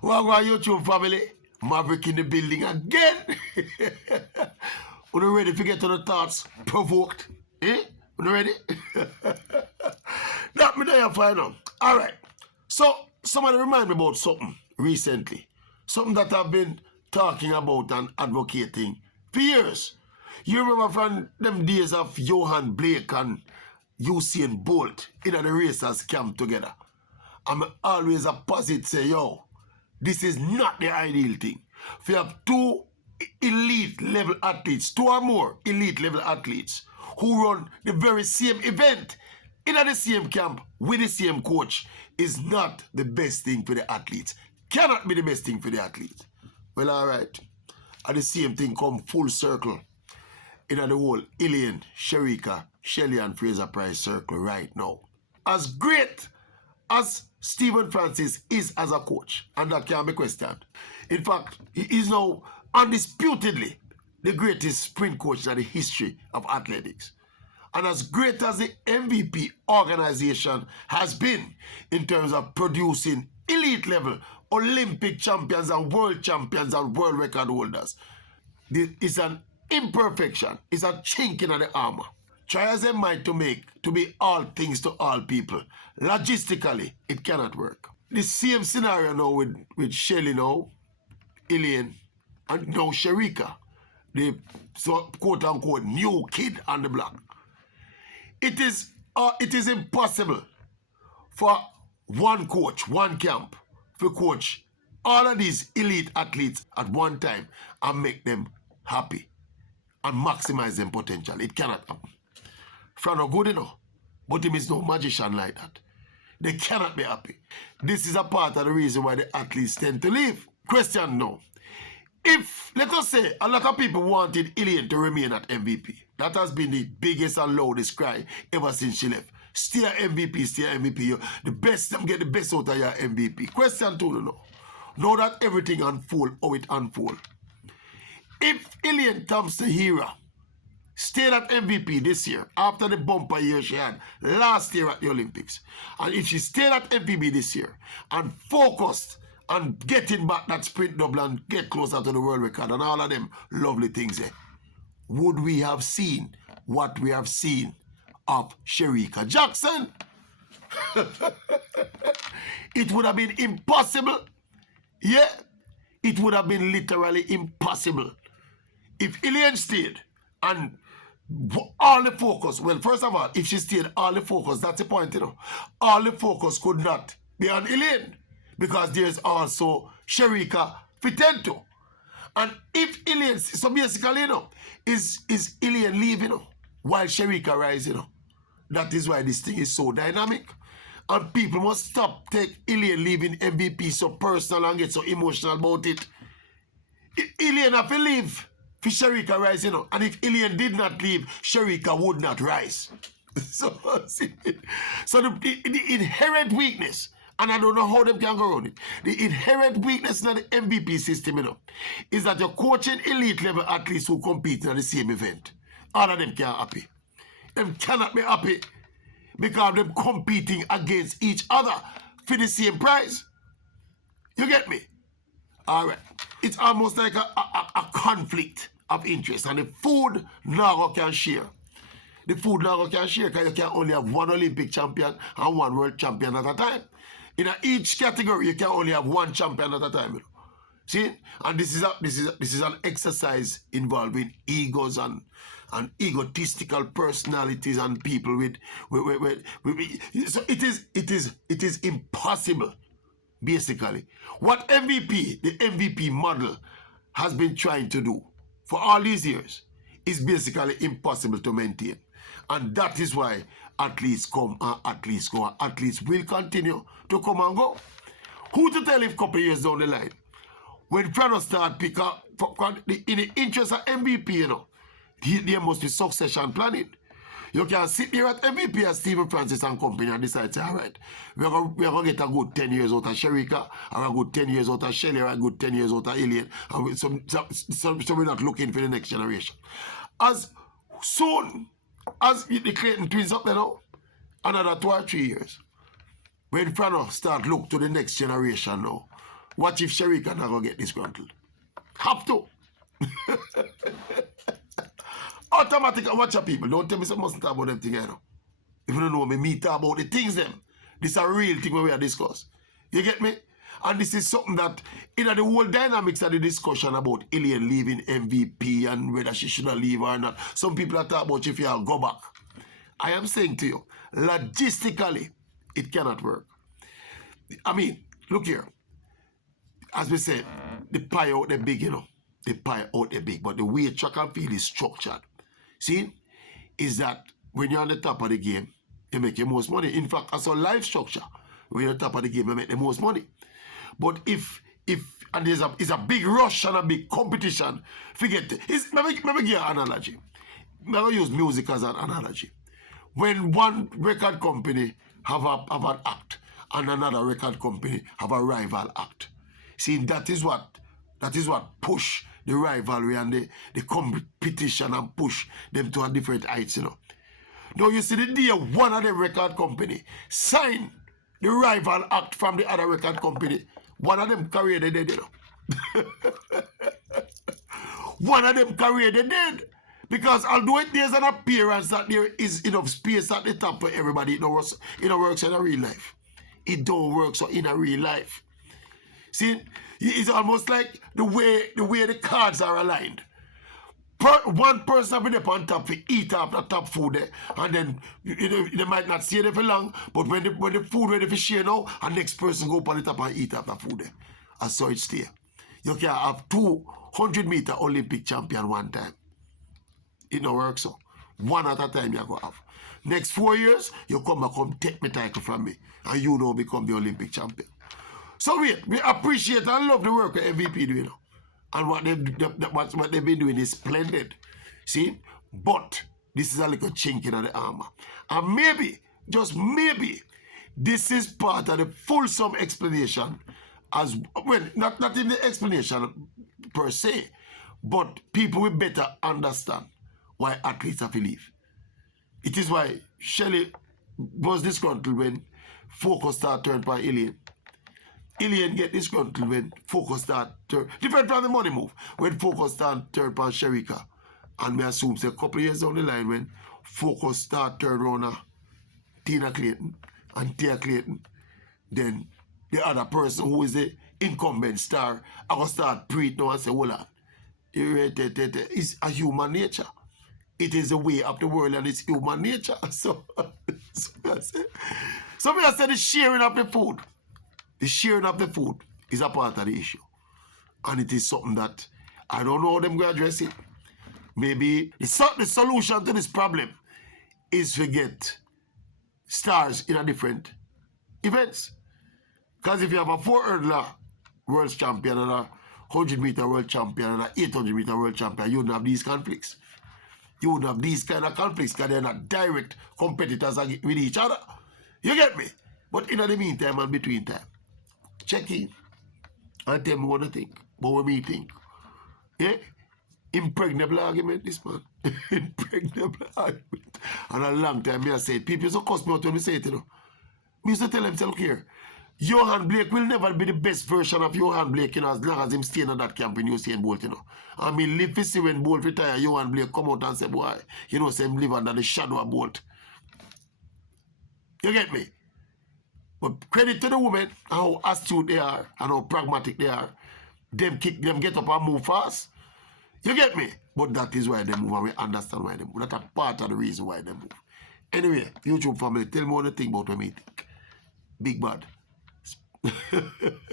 Welcome YouTube family. Maverick in the building again. Are you ready to get to the thoughts provoked? Eh? Are you ready? That me there find out. Alright. So somebody remind me about something recently. Something that I've been talking about and advocating for years. You remember from them days of Johan Blake and Usain Bolt in the racers camp together. I'm always a positive say, yo, this is not the ideal thing. If you have two elite level athletes, two or more elite level athletes who run the very same event in the same camp with the same coach is not the best thing for the athletes. Cannot be the best thing for the athletes. Well, all right. And the same thing come full circle in the whole Ilian, Sherika, Shelley and Fraser Price circle right now. As great as Stephen Francis is as a coach, and that can't be questioned. In fact, he is now undisputedly the greatest sprint coach in the history of athletics. And as great as the MVP organization has been in terms of producing elite level Olympic champions and world record holders, this is an imperfection, it's a chink in the armor. Try as they might to be all things to all people. Logistically, it cannot work. The same scenario now with Shelley now, Ilian, and now Sherika, the quote-unquote new kid on the block. It is impossible for one coach, one camp, to coach all of these elite athletes at one time and make them happy and maximize their potential. It cannot happen. From no good enough, but him is no magician like that. They cannot be happy. This is a part of the reason why the athletes tend to leave. Question now. If, let us say, a lot of people wanted Ilian to remain at MVP, that has been the biggest and loudest cry ever since she left. Stay MVP, stay MVP. The best, get the best out of your MVP. Question two now. Now that everything unfold, how it unfold. If Ilian Thompson-Hera stayed at MVP this year, after the bumper year she had last year at the Olympics, and if she stayed at MVP this year and focused on getting back that sprint double and get closer to the world record and all of them lovely things there, would we have seen what we have seen of Sherika Jackson? It would have been impossible. Yeah, it would have been literally impossible. If Ilian stayed and all the focus, well, first of all, if she stayed, all the focus, that's the point, you know. All the focus could not be on Ilian because there's also Sherika Fitento. And if Ilian, so basically, you know, is Ilian leaving, you know, while Sherika rising, you know. That is why this thing is so dynamic. And people must stop take Ilian leaving MVP so personal and get so emotional about it. Ilian have to leave for Sherika rise, you know. And if Ilian did not leave, Sherika would not rise. So the inherent weakness, and I don't know how them can go around it, the inherent weakness in the MVP system, you know, is that you're coaching elite level athletes who compete in the same event. All of them can't happy. Them cannot be happy because them competing against each other for the same prize. You get me? All right. It's almost like a conflict of interest, and the food now can share. The food now can share because you can only have one Olympic champion and one world champion at a time. In each category, you can only have one champion at a time. You know? See? And this is an exercise involving egos and egotistical personalities and people with so it is impossible. Basically, what the MVP model has been trying to do for all these years is basically impossible to maintain. And that is why athletes come and athletes go. Athletes will continue to come and go. Who to tell if a couple of years down the line, when Frano start pick up, in the interest of MVP, you know, there must be succession planning. You can sit here at MVP as Stephen Francis and company and decide, say, all right, we're going to get a good 10 years out of Sherika, or a good 10 years out of Shelley, or a good 10 years out of Ilian, and so we're not looking for the next generation. As soon as the Clayton twins up there now, another 2 or 3 years, when Frano start look to the next generation now, watch if Sherika not gonna get disgruntled. Have to. Automatically, watch your people. Don't tell me some mustn't talk about them things, you know. If you don't know me talk about the things them. This is a real thing where we are discuss. You get me? And this is something that, in the whole dynamics of the discussion about Alien leaving MVP and whether she should leave or not, some people are talking about if you go back. I am saying to you, logistically, it cannot work. I mean, look here. As we said, the pie out there big, you know. The pie out there big, but the way track and field is structured. See? Is that when you're on the top of the game, you make the most money. In fact, as a life structure, when you're on top of the game, you make the most money. But if and there's a big rush and a big competition, forget it. Let me give you an analogy. I'm going to use music as an analogy. When one record company have an act and another record company have a rival act, see, that is what push the rivalry and the competition and push them to a different heights, you know. Now you see the day one of the record company sign the rival act from the other record company, one of them career they dead, you know. One of them career they dead. Because although there's an appearance that there is enough space at the top for everybody, it works in a real life. It don't work so in a real life. See, it's almost like the way the cards are aligned. One person will be up on top to eat up the top food there, and then they might not stay there for long, but when the food ready for share now, and next person go up on the top and eat up the food there. And so it stay. You can have 200-meter Olympic champion one time. It don't work so. One at a time you go have. Next 4 years, you come back and take my title from me, and you now become the Olympic champion. So we appreciate and love the work that MVP doing. And what they've been doing is splendid. See? But this is a little chink in the armor. And maybe, just maybe, this is part of the fulsome explanation as well, not in the explanation per se, but people will better understand why athletes have to leave. It is why Shelley was disgruntled when focus started turning by Alien. Alien get disgruntled when focus start turn. Different from the money move. When focus start turn by Sherika. And me assume say a couple of years down the line when focus start turn around Tina Clayton and Tia Clayton, then the other person who is the incumbent star, I will start preach now and say, hold on. It's a human nature. It is the way of the world and it's human nature. So I say the sharing of the food. The sharing of the food is a part of the issue. And it is something that I don't know how them going to address it. Maybe the solution to this problem is to get stars in a different events. Because if you have a 4-hurdler world champion and a 100-meter world champion and a 800-meter world champion, you wouldn't have these conflicts. You wouldn't have these kind of conflicts because they're not direct competitors with each other. You get me? But in the meantime and between time, check in and tell me what you think. But what me think. Yeah? Impregnable argument, this man. Impregnable argument. And a long time me I say it. People used to cuss me out when we say it, you know. Me used to tell them, look here, Johan Blake will never be the best version of Johan Blake, you know, as long as him staying in that camp in Usain Bolt, you know. I mean, live to see when Bolt retire, Johan Blake come out and say, boy, you know, say him live under the shadow of Bolt. You get me? But credit to the women, how astute they are and how pragmatic they are. Them get up and move fast. You get me? But that is why they move and we understand why they move. That's a part of the reason why they move. Anyway, YouTube family, tell me what you think about what me think. Big bad.